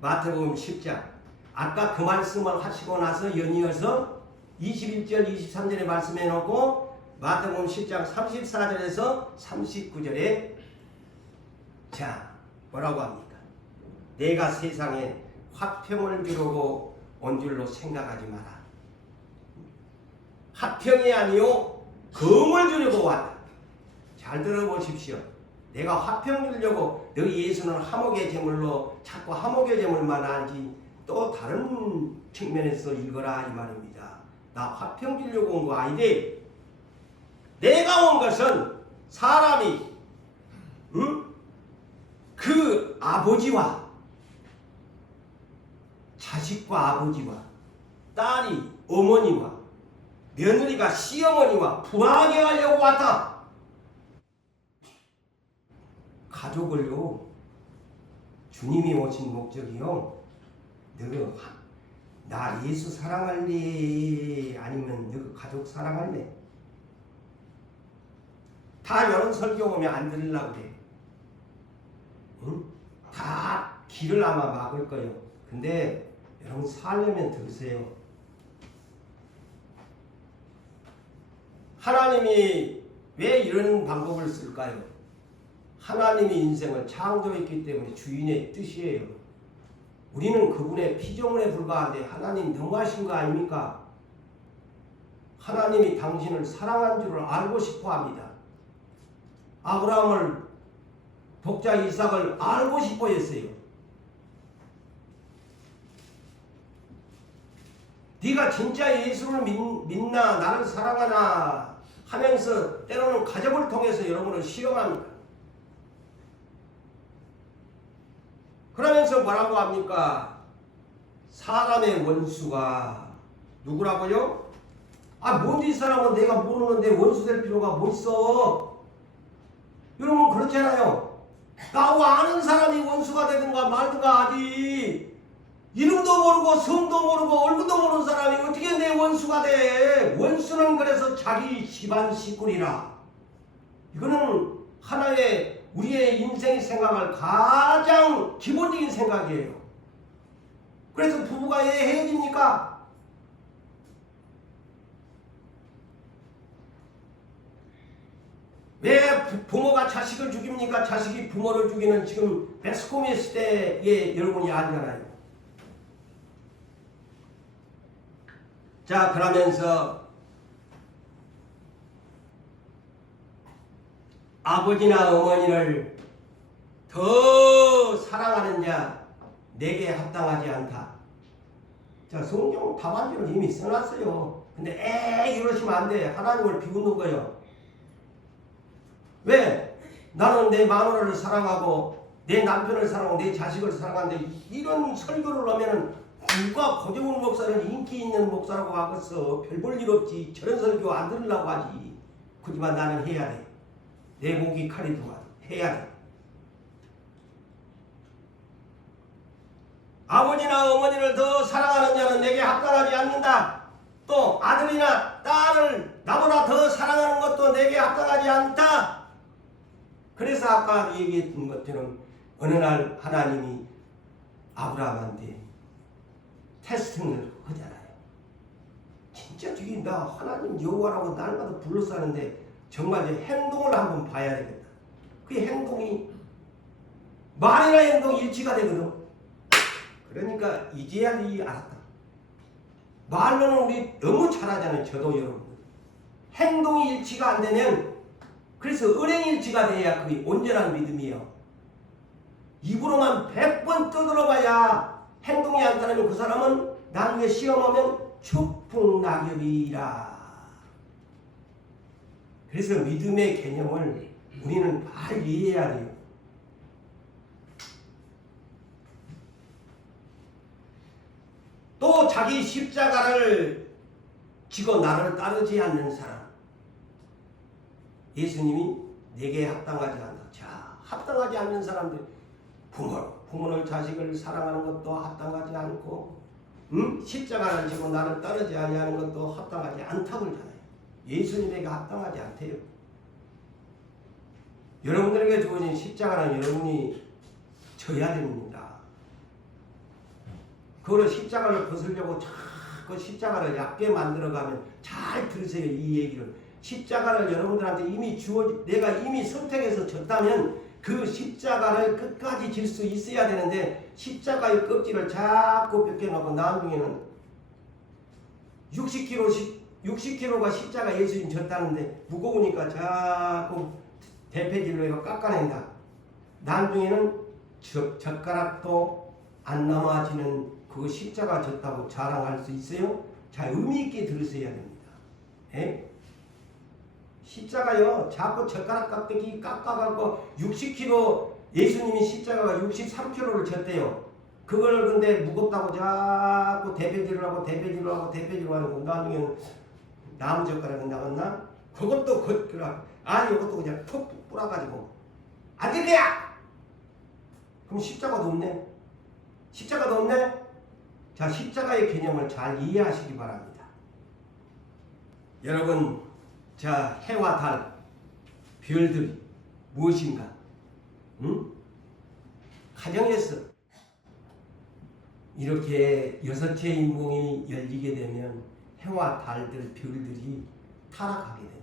마태복음 10장 아까 그 말씀을 하시고 나서 연이어서 21절 23절에 말씀해 놓고 마태복음 10장 34절에서 39절에 자 뭐라고 합니까? 내가 세상에 화평을 주려고 온 줄로 생각하지 마라. 화평이 아니요 금을 주려고 왔다. 잘 들어보십시오. 내가 화평 주려고 너희 예수는 화목의 제물로 자꾸 화목의 제물만 하지 또 다른 측면에서 읽어라 이 말입니다. 나 화평 주려고 온 거 아닌데 내가 온 것은 사람이 그 아버지와 자식과 아버지와 딸이 어머니와 며느리가 시어머니와 부하게 하려고 왔다. 가족을요. 주님이 오신 목적이요. 너가 나 예수 사랑할래? 아니면 너가 가족 사랑할래? 다 이런 설교 오면 안 들으려고 그래. 응? 다 길을 아마 막을 거예요. 근데 여러분 살려면 들으세요. 하나님이 왜 이런 방법을 쓸까요? 하나님이 인생을 창조했기 때문에 주인의 뜻이에요. 우리는 그분의 피조물에 불과한데 하나님 너무하신 거 아닙니까? 하나님이 당신을 사랑한 줄을 알고 싶어 합니다. 아브라함을 독자 이삭을 알고 싶어 했어요. 네가 진짜 예수를 믿나 나를 사랑하나 하면서 때로는 가족을 통해서 여러분을 시험합니다. 그러면서 뭐라고 합니까? 사람의 원수가 누구라고요? 뭔데 이 사람은 내가 모르는데 원수 될 필요가 뭐 있어? 여러분 그렇잖아요. 나와 아는 사람이 원수가 되든가 말든가 하지. 이름도 모르고 성도 모르고 얼굴도 모르는 사람이 어떻게 내 원수가 돼? 원수는 그래서 자기 집안 식구리라. 이거는 하나의 우리의 인생이 생각할 가장 기본적인 생각이에요. 그래서 부부가 왜 헤어집니까? 왜 부모가 자식을 죽입니까? 자식이 부모를 죽이는 지금 매스컴의 시대에 여러분이 알잖아요. 자, 그러면서 아버지나 어머니를 더 사랑하는 자 내게 합당하지 않다. 자, 성경 답안지를 이미 써놨어요. 근데 이러시면 안 돼. 하나님을 비웃는 거예요. 왜? 나는 내 마누라를 사랑하고 내 남편을 사랑하고 내 자식을 사랑하는데 이런 설교를 하면은 누가 고정훈 목사는 인기 있는 목사라고 하겠어. 별 볼 일 없지. 저런 설교 안 들으려고 하지. 그지만 나는 해야 돼. 내 목이 칼이 들어와. 해야 돼. 아버지나 어머니를 더 사랑하는 자는 내게 합당하지 않는다. 또 아들이나 딸을 나보다 더 사랑하는 것도 내게 합당하지 않다. 그래서 아까 얘기했던 것처럼 어느 날 하나님이 아브라함한테 테스팅을 하잖아요. 진짜 죽인다. 하나님 여호와라고 날마다 불러싸는데 정말 이제 행동을 한번 봐야 되겠다. 그 행동이 말이나 행동이 일치가 되거든. 그러니까 이제야 알았다. 말로는 우리 너무 잘하잖아요. 저도 여러분들. 행동이 일치가 안 되면 그래서 은행일치가 돼야 그게 온전한 믿음이에요. 입으로만 100번 떠들어봐야 행동이 안 따르면 그 사람은 나중에 시험하면 축풍낙엽이라. 그래서 믿음의 개념을 우리는 잘 이해해야 돼요. 또 자기 십자가를 지고 나를 따르지 않는 사람. 예수님이 내게 합당하지 않다. 자, 합당하지 않는 사람들. 부모를 자식을 사랑하는 것도 합당하지 않고 십자가를 지고 나를 따르지 아니하는 것도 합당하지 않다고 그러잖아요. 예수님에게 합당하지 않대요. 여러분들에게 주어진 십자가는 여러분이 져야 됩니다. 그걸 십자가를 벗으려고 자꾸 십자가를 얕게 만들어가면 잘 들으세요. 이 얘기를. 십자가를 여러분들한테 이미 내가 이미 선택해서 졌다면 그 십자가를 끝까지 질 수 있어야 되는데 십자가의 껍질을 자꾸 벗겨놓고 나중에는 60kg가 십자가 예수님 졌다는데 무거우니까 자꾸 대패질로 해서 깎아낸다. 나중에는 젓가락도 안 넘어지는 그 십자가 졌다고 자랑할 수 있어요? 자, 의미 있게 들으셔야 됩니다. 에? 십자가요, 자꾸 젓가락 깍두기 깎아갖고 60kg 예수님이 십자가가 63kg를 졌대요. 그걸 근데 무겁다고 자꾸 대패질을 하고 하고 나중에는 나무 젓가락이 나왔나? 그것도 이것도 그냥 톡 뿌려가지고 안 될 거야! 그럼 십자가도 없네. 십자가도 없네? 자, 십자가의 개념을 잘 이해하시기 바랍니다. 여러분, 자, 해와 달, 별들이 무엇인가? 가정에서 이렇게 여섯째 인공이 열리게 되면 해와 달들, 별들이 타락하게 된다.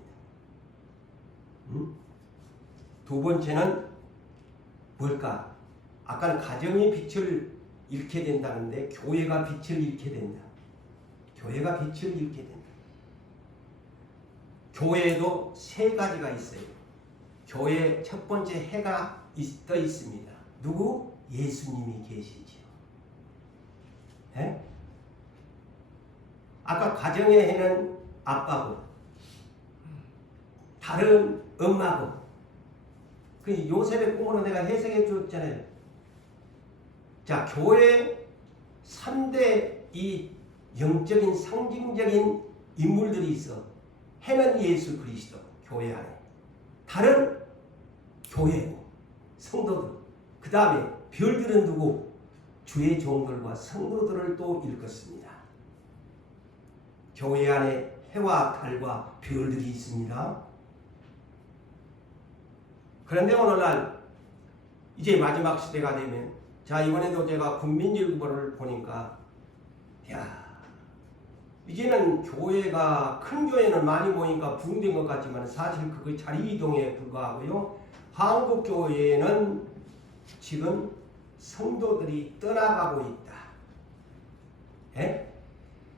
두 번째는 뭘까? 아까는 가정이 빛을 잃게 된다는데 교회가 빛을 잃게 된다. 교회가 빛을 잃게 된다. 교회에도 세 가지가 있어요. 교회 첫 번째 해가 떠 있습니다. 누구? 예수님이 계시지요. 네? 아까 가정의 해는 아빠고 다른 엄마고 그 요셉의 꿈으로 내가 해석해 줬잖아요. 자, 교회 3대 이 영적인 상징적인 인물들이 있어. 해는 예수 그리스도 교회 안에. 달은 교회 성도들. 그 다음에 별들은 누구? 주의 종들과 성도들을 또 일컫습니다. 교회 안에 해와 달과 별들이 있습니다. 그런데 오늘날 이제 마지막 시대가 되면, 자, 이번에도 제가 국민일보를 보니까 야, 이제는 교회가, 큰 교회는 많이 모이니까 붕된 것 같지만 사실 그거 자리 이동에 불과하고요. 한국 교회는 지금 성도들이 떠나가고 있다. 예?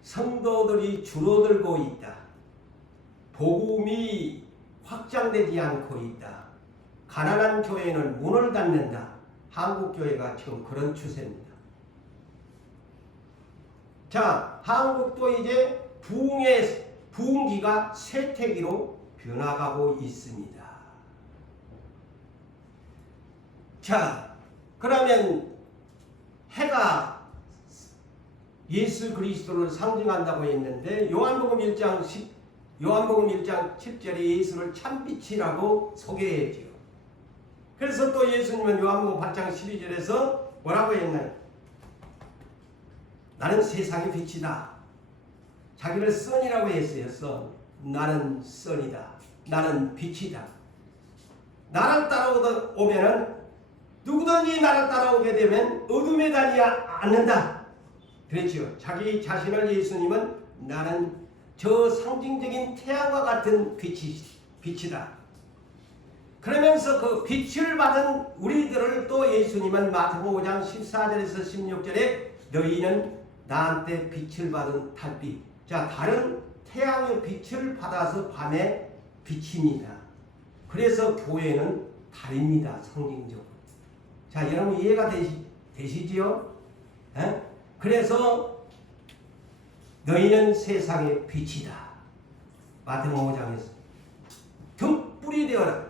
성도들이 줄어들고 있다. 복음이 확장되지 않고 있다. 가난한 교회는 문을 닫는다. 한국 교회가 지금 그런 추세입니다. 자, 한국도 이제 부흥기가 쇠퇴기로 변화가고 있습니다. 자, 그러면 해가 예수 그리스도를 상징한다고 했는데 요한복음 1장 10절에 예수를 참빛이라고 소개했지요. 그래서 또 예수님은 요한복음 8장 12절에서 뭐라고 했나요? 나는 세상의 빛이다. 자기를 선이라고 했어요. 선. 나는 선이다. 나는 빛이다. 나를 따라오면은 누구든지 나를 따라오게 되면 어둠에 다니지 않는다. 그랬죠. 자기 자신을 예수님은 나는 저 상징적인 태양과 같은 빛이다. 그러면서 그 빛을 받은 우리들을 또 예수님은 마태복음 5장 14절에서 16절에 너희는 나한테 빛을 받은 달빛. 자, 다른 태양의 빛을 받아서 밤에 비칩니다. 그래서 교회는 달입니다. 상징적으로. 자, 여러분 이해가 되시지요? 에? 그래서 너희는 세상의 빛이다. 마태복음 5장에서 등불이 되어라.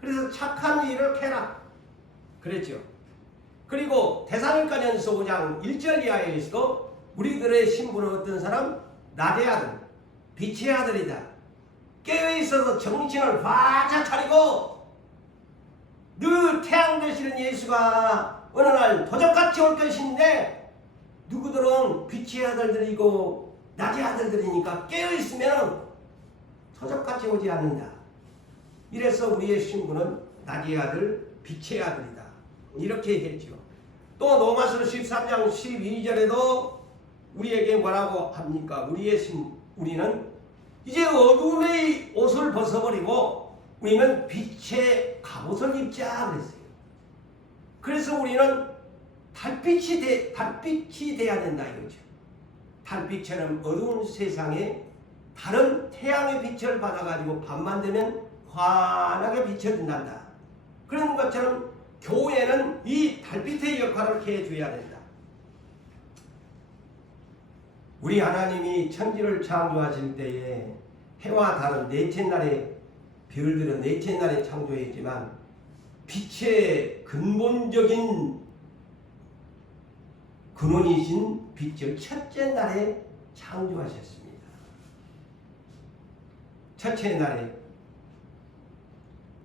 그래서 착한 일을 해라. 그랬죠. 그리고 데살로니가전서 5장 1절 이하에서도 우리들의 신분은 어떤 사람? 낮의 아들, 빛의 아들이다. 깨어있어서 정신을 바짝 차리고 늘 태양 되시는 예수가 어느 날 도적같이 올 것인데 누구들은 빛의 아들들이고 낮의 아들들이니까 깨어있으면 도적같이 오지 않는다. 이래서 우리의 신분은 낮의 아들, 빛의 아들이다. 이렇게 했죠. 또 로마서 13장 12절에도 우리에게 뭐라고 합니까? 우리는 이제 어둠의 옷을 벗어버리고 우리는 빛의 갑옷을 입자 그랬어요. 그래서 우리는 달빛이 돼야 된다 이거죠. 달빛처럼 어두운 세상에 다른 태양의 빛을 받아가지고 밤만 되면 환하게 비춰준단다. 그런 것처럼 교회는 이 달빛의 역할을 해줘야 된다. 우리 하나님이 천지를 창조하실 때에 해와 달은 넷째 날에, 별들은 넷째 날에 창조했지만 빛의 근본적인 근원이신 빛을 첫째 날에 창조하셨습니다. 첫째 날에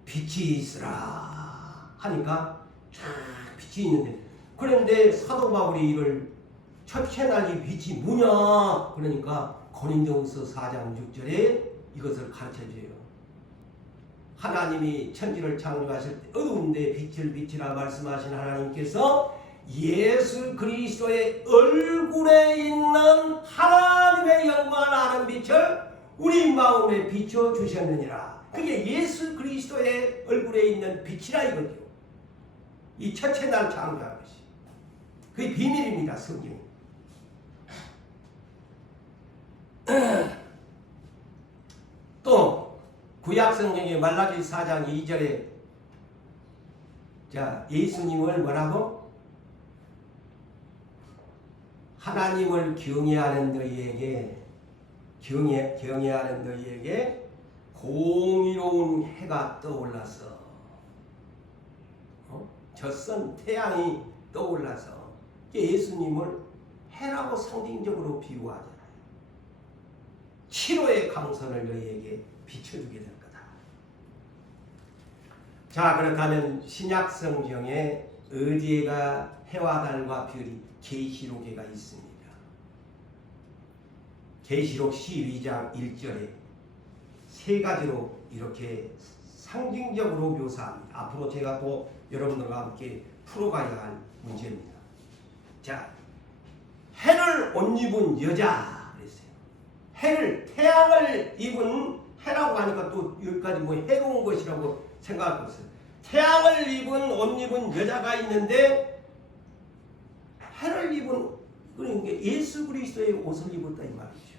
빛이 있으라 하니까 쫙 빛이 있는데, 그런데 사도 바울이 이걸 첫째 날이 빛이 뭐냐 그러니까 고린도후서 4장 6절에 이것을 가르쳐줘요. 하나님이 천지를 창조하실 때 어두운데 빛을 비치라 말씀하신 하나님께서 예수 그리스도의 얼굴에 있는 하나님의 영광을 아는 빛을 우리 마음에 비춰 주셨느니라. 그게 예수 그리스도의 얼굴에 있는 빛이라 이거죠. 이 첫째 날 창조한 것이. 그게 비밀입니다. 성경. 또 구약 성경의 말라기 4장 2절에 자, 예수님을 뭐라고? 하나님을 경외하는 너희에게 공의로운 해가 떠올라서 젖선 태양이 떠올라서 예수님을 해라고 상징적으로 비유하잖아요. 치료의 강선을 너희에게 비춰주게 될 거다. 자, 그렇다면 신약 성경에 어디에가 해와 달과 별이 계시록에가 있습니다. 계시록 12장 1절에 세 가지로 이렇게 상징적으로 묘사합니다. 앞으로 제가 또 여러분들과 함께 풀어가야 할 문제입니다. 자, 해를 옷 입은 여자 그랬어요. 해를 태양을 입은 해라고 하니까 또 여기까지 뭐 해로운 것이라고 생각할 것을 태양을 입은 옷 입은 여자가 있는데 해를 입은 그러니까 예수 그리스도의 옷을 입었다 이 말이죠.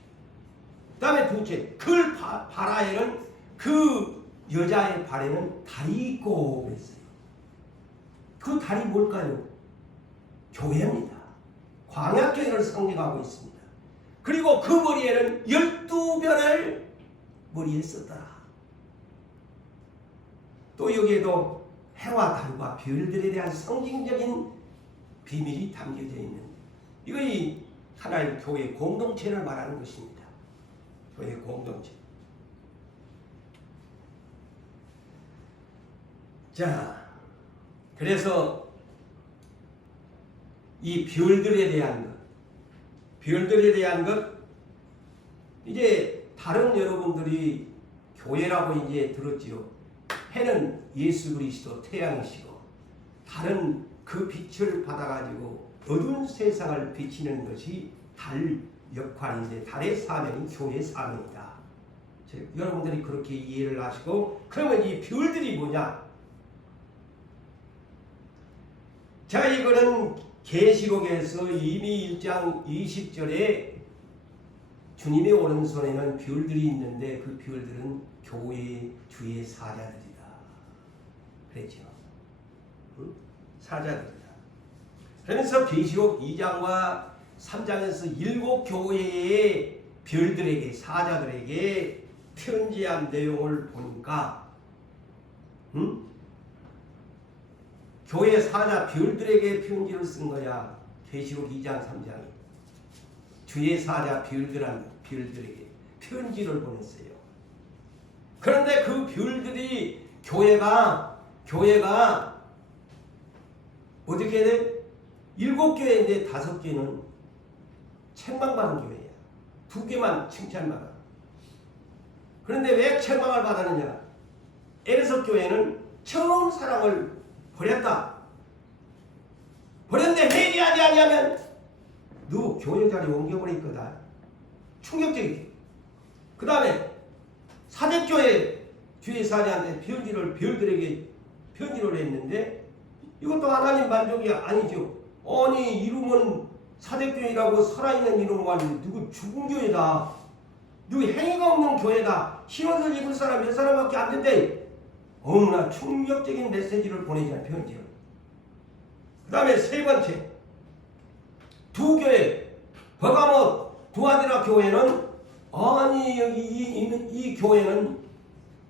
그 다음에 둘째 그 발아에는 그 여자의 발에는 달이 있고 그랬어요. 그 달이 뭘까요? 교회입니다. 광야교회를 상징하고 있습니다. 그리고 그 머리에는 12별을 머리에 썼더라. 또 여기에도 해와 달과 별들에 대한 상징적인 비밀이 담겨져 있는 이것이 하나의 교회 공동체를 말하는 것입니다. 교회 공동체. 자, 그래서 이 별들에 대한 것, 이제 다른 여러분들이 교회라고 이제 들었지요. 해는 예수 그리스도 태양이시고 달은 그 빛을 받아가지고 어두운 세상을 비치는 것이 달 역할인데 달의 사명이 교회 사명이다. 여러분들이 그렇게 이해를 하시고 그러면 이 별들이 뭐냐? 자, 이거는 계시록에서 이미 1장 20절에 주님의 오른손에는 별들이 있는데 그 별들은 교회의 주의 사자들이다. 그랬죠. 응? 사자들이다. 그러면서 계시록 2장과 3장에서 7교회의 별들에게 사자들에게 편지한 내용을 보니까 교회 사자 별들에게 편지를 쓴 거야. 계시록 2장 3장이 주의 사자 별들에게 편지를 보냈어요. 그런데 그 별들이 교회가 어떻게 돼? 7교회인데 5개는 책망받은 교회야. 2개만 칭찬받아. 그런데 왜 책망을 받았느냐? 에베소 교회는 처음 사랑을 버렸다. 버렸는데 회개하지 아니하면 너 교회 자리 옮겨버릴 거다. 충격적이지. 그 다음에 사대교회 주의 사자한테 별들에게 편지를 했는데 이것도 하나님 만족이 아니죠. 아니 이름은 사대교회라고 살아있는 이름은 아닌데 누구 죽은 교회다. 누구 행위가 없는 교회다. 힘을 입을 사람 몇 사람밖에 안 된대. 너무나 충격적인 메시지를 보내자는 편지를. 그 다음에 세 번째 2교회 버가모 두아디라 교회는 아니 여기 이 교회는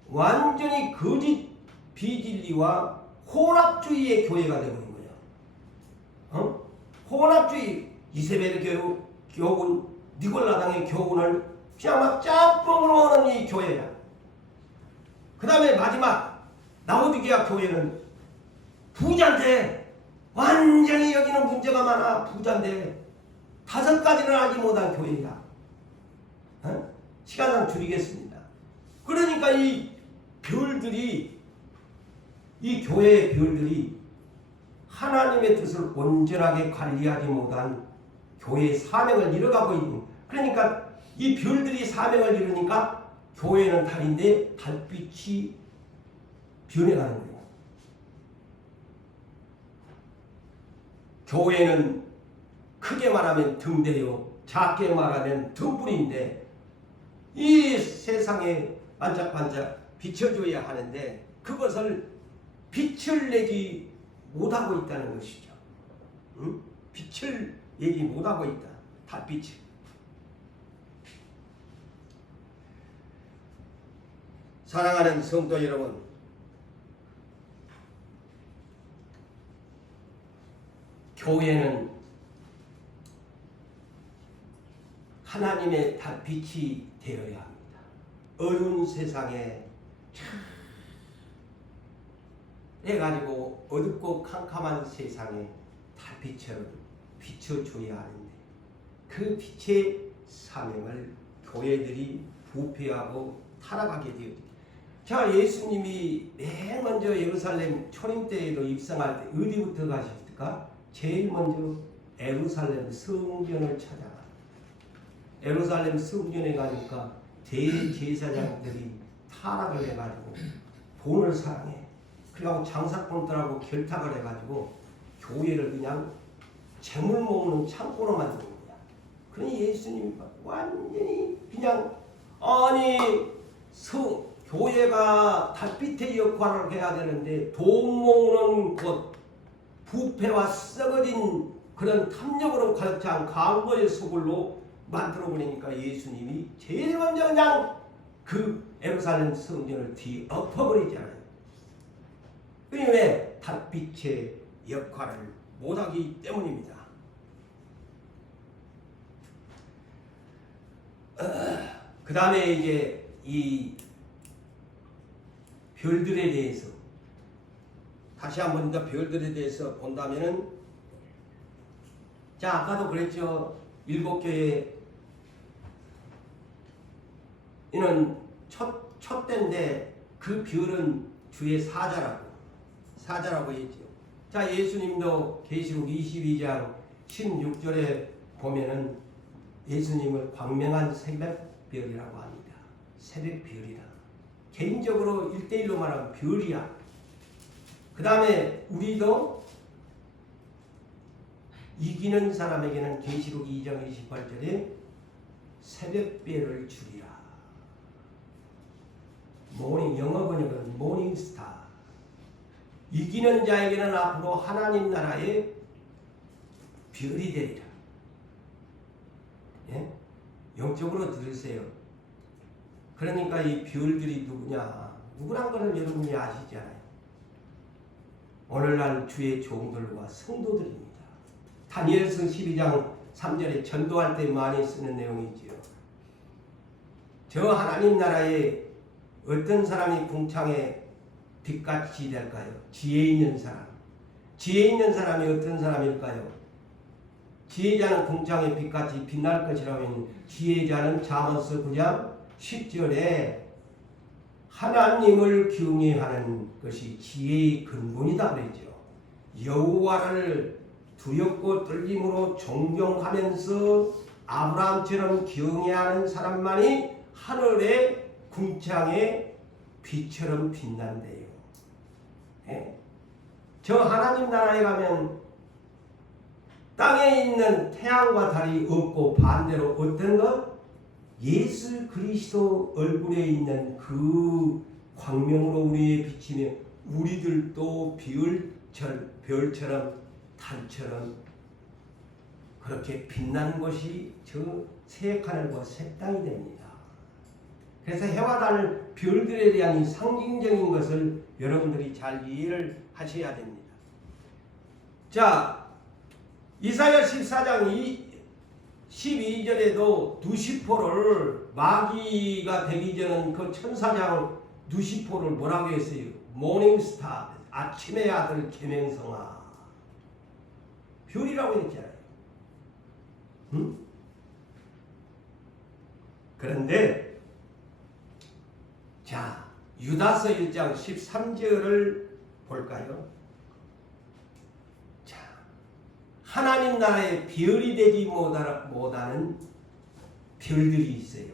완전히 거짓 비진리와 혼합주의의 교회가 되는 거야. 혼합주의 이세벨의 교훈 니골라당의 교훈을 그냥 막 짬뽕으로 하는 이 교회야. 그 다음에 마지막 라오디게아 교회는 부자인데 완전히 여기는 문제가 많아. 부자인데 5가지는 하지 못한 교회이다. 시간상 줄이겠습니다. 그러니까 이 별들이 이 교회의 별들이 하나님의 뜻을 온전하게 관리하지 못한 교회의 사명을 이뤄가고 있는, 그러니까 이 별들이 사명을 이루니까 교회는 달인데 달빛이 변해가는 거예요. 교회는 크게 말하면 등대요, 작게 말하면 등불인데 이 세상에 반짝반짝 비춰줘야 하는데 그것을 빛을 내지 못하고 있다는 것이죠. 응? 빛을 내지 못하고 있다. 달빛을. 사랑하는 성도 여러분, 교회는 하나님의 달빛이 되어야 합니다. 어두운 세상에 해가지고 어둡고 캄캄한 세상에 달빛처럼 비춰줘야 하는데 그 빛의 사명을 교회들이 부패하고 타락하게 되었습니다. 자, 예수님이 맨 먼저 예루살렘 초림 때에도 입성할 때 어디부터 가셨을까? 제일 먼저 예루살렘 성전을 찾아가. 예루살렘 성전에 가니까 대제사장들이 타락을 해가지고 돈을 사랑해. 그리고 장사꾼들하고 결탁을 해가지고 교회를 그냥 재물 모으는 창고로 만든 거야. 그러니 예수님이 완전히 그냥 교회가 달빛의 역할을 해야 되는데 돈 모으는 곳, 부패와 썩어진 그런 탐욕으로 가득 찬 광고의 소굴로 만들어버리니까 예수님이 제일 먼저 그냥 그 예루살렘 성전을 뒤엎어버리잖아요. 왜? 달빛의 역할을 못하기 때문입니다. 그 다음에 이제 이 별들에 대해서 다시 한번 더 별들에 대해서 본다면은, 자, 아까도 그랬죠. 일곱 교회 이는 첫 때인데 그 별은 주의 사자라고 했죠. 자, 예수님도 계시록 22장 16절에 보면은 예수님을 광명한 새벽별이라고 합니다. 새벽별이라. 개인적으로 1대1로 말하면 별이야. 그 다음에 우리도 이기는 사람에게는 계시록 2장 28절에 새벽별을 주리라. 영어 번역은 모닝스타. 이기는 자에게는 앞으로 하나님 나라의 별이 되리라. 예? 영적으로 들으세요. 그러니까 이 별들이 누구란 것을 여러분이 아시잖아요. 오늘날 주의 종들과 성도들입니다. 다니엘서 12장 3절에 전도할 때 많이 쓰는 내용이지요. 저 하나님 나라에 어떤 사람이 궁창에 빛같이 될까요? 지혜 있는 사람. 지혜 있는 사람이 어떤 사람일까요? 지혜자는 궁창에 빛같이 빛날 것이라면 지혜자는 잠언서 9장 10절에 하나님을 경외하는 것이 지혜의 근본이다 그랬죠. 여호와를 두렵고 떨림으로 존경하면서 아브라함처럼 경외하는 사람만이 하늘의 궁창에 빛처럼 빛난대요. 예? 저 하나님 나라에 가면 땅에 있는 태양과 달이 없고 반대로 어떤 것? 예수 그리스도 얼굴에 있는 그 광명으로 우리에 비치며 우리들도 별처럼 달처럼 그렇게 빛나는 것이 저 새하늘과 새 땅이 됩니다. 그래서 해와 달 별들에 대한 이 상징적인 것을 여러분들이 잘 이해를 하셔야 됩니다. 자, 이사야 14장 12절에도 누시포를 마귀가 되기 전은 그 천사장 누시포를 뭐라고 했어요? 모닝스타, 아침의 아들 계명성아. 별이라고 했잖아요. 응? 그런데 자, 유다서 1장 13절을 볼까요? 자, 하나님 나라의 별이 되지 못하는 별들이 있어요.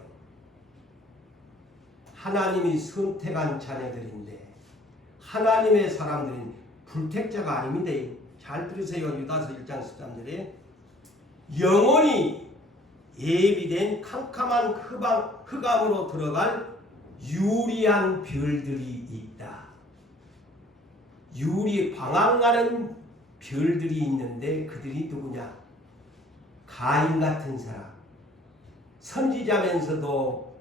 하나님이 선택한 자녀들인데 하나님의 사람들은 불택자가 아닙니다. 잘 들으세요. 유다서 1장 13절에 영원히 예비된 캄캄한 흑암으로 들어갈 유리한 별들이 있다. 방황하는 별들이 있는데 그들이 누구냐? 가인 같은 사람. 선지자면서도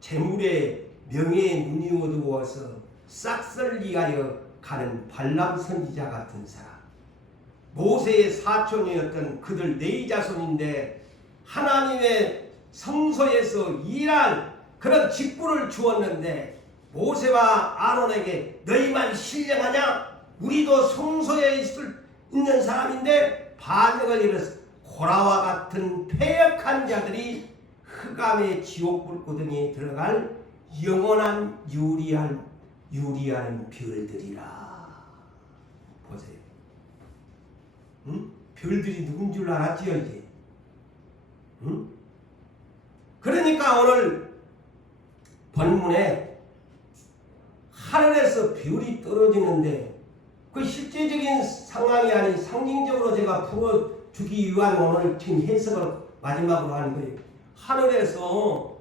재물에 명예에 눈이 어두워서 싹쓸 이하여 가는 발람 선지자 같은 사람. 모세의 사촌이었던 그들 네 자손인데 하나님의 성소에서 일한 그런 직분을 주었는데 모세와 아론에게 너희만 신령하냐? 우리도 성소에 있는 사람인데 반역을 일어서 고라와 같은 패역한 자들이 흑암의 지옥 불구덩이에 들어갈 영원한 유리한 별들이라. 보세요. 응? 별들이 누군 줄 알았지요 이제. 응? 그러니까 오늘 본문에 하늘에서 별이 떨어지는데 그 실제적인 상황이 아닌 상징적으로 제가 풀어주기 위한 오늘 지금 해석을 마지막으로 하는 거예요. 하늘에서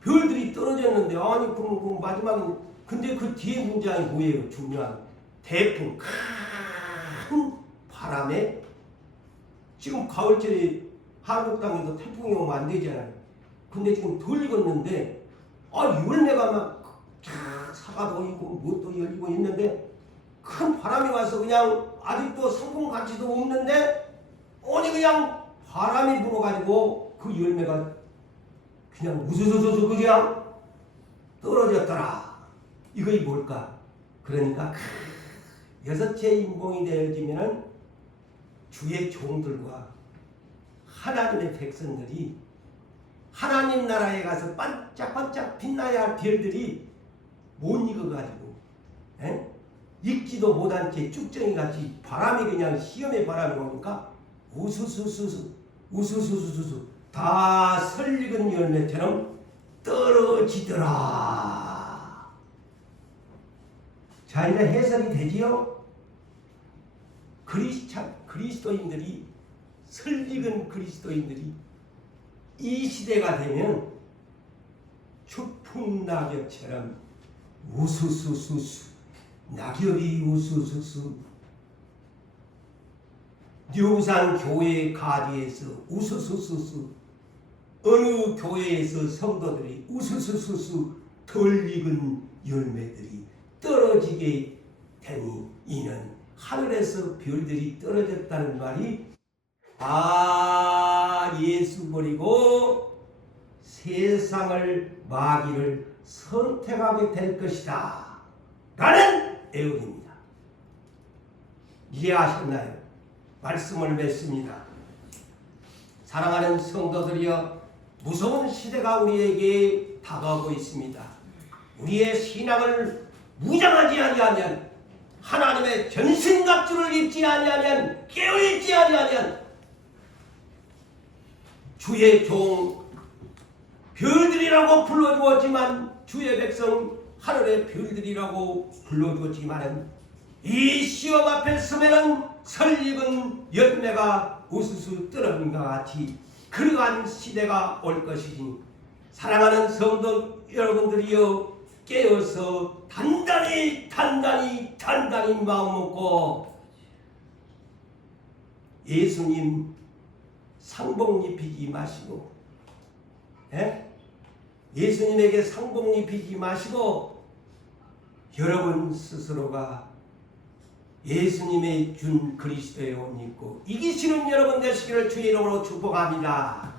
별들이 떨어졌는데 아니 그럼 마지막에 근데 그 뒤에 문장이 뭐예요? 중요한 대풍 큰 바람에 지금 가을철에 한국 땅에도 태풍이 오면 안 되잖아요. 근데 지금 덜 익었는데 열매가 막 사과도 있고 무엇도 열리고 있는데 큰 바람이 와서 그냥 아직도 상품 가치도 없는데 어디 그냥 바람이 불어가지고 그 열매가 그냥 우수수수 그냥 떨어졌더라. 이것이 뭘까? 그러니까 여섯째 인봉이 되어지면은 주의 종들과 하나님의 백성들이 하나님 나라에 가서 반짝반짝 빛나야 할 별들이 못 익어가지고 익지도 못한 채 쭉정이같이 바람이 그냥 시험의 바람이 오니까 우수수수수 다 설익은 열매처럼 떨어지더라. 자 이제 해석이 되지요? 그리스도인들이 설익은 그리스도인들이 이 시대가 되면 추풍낙엽처럼 우수수수수 낙엽이 우수수수 류산 교회 가지에서 우수수수수 어느 교회에서 성도들이 우수수수수 덜 익은 열매들이 떨어지게 되니 이는 하늘에서 별들이 떨어졌다는 말이 예수 버리고 세상을 마귀를 선택하게 될 것이다 라는 애언입니다. 이해하셨나요? 말씀을 맺습니다. 사랑하는 성도들이여, 무서운 시대가 우리에게 다가오고 있습니다. 우리의 신앙을 무장하지 아니하면, 하나님의 전신갑주를 입지 아니하면, 깨어있지 아니하면 주의 종 별들이라고 불러주었지만, 주의 백성 하늘의 별들이라고 불러주었지만, 이 시험 앞에 서면은 설익은 열매가 우수수 떨어진것 같이 그러한 시대가 올 것이니, 사랑하는 성도 여러분들이여, 깨어서 단단히 마음 먹고 예수님 상복 입히지 마시고, 예수님에게 상복 입히지 마시고 여러분 스스로가 예수님의 준 그리스도의 옷 입고 이기시는 여러분 되시기를 주의 이름으로 축복합니다.